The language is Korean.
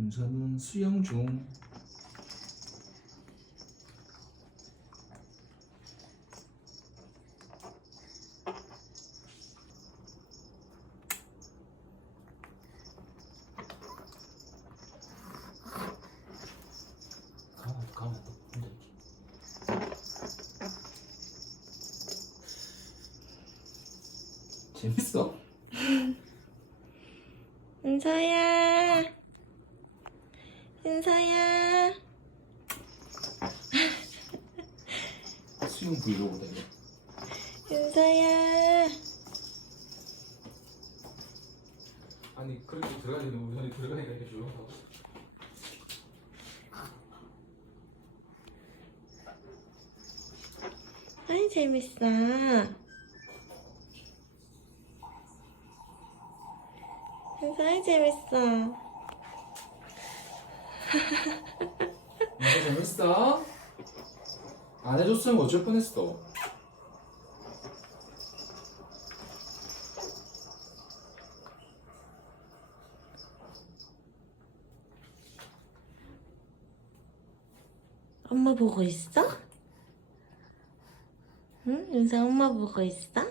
윤서는 수영 중. 재밌어? 은서야. 은서야. 수영 브이로그다 이거. 은서야. 아니 그렇게 들어가야 되는 우선이 들어가니까 이렇게 조용하고. 아이 재밌어. 은서 아이 재밌어. 이거 재밌어? 안 해줬으면 어쩔 뻔했어. 엄마 보고 있어? 응? 은서 엄마 보고 있어?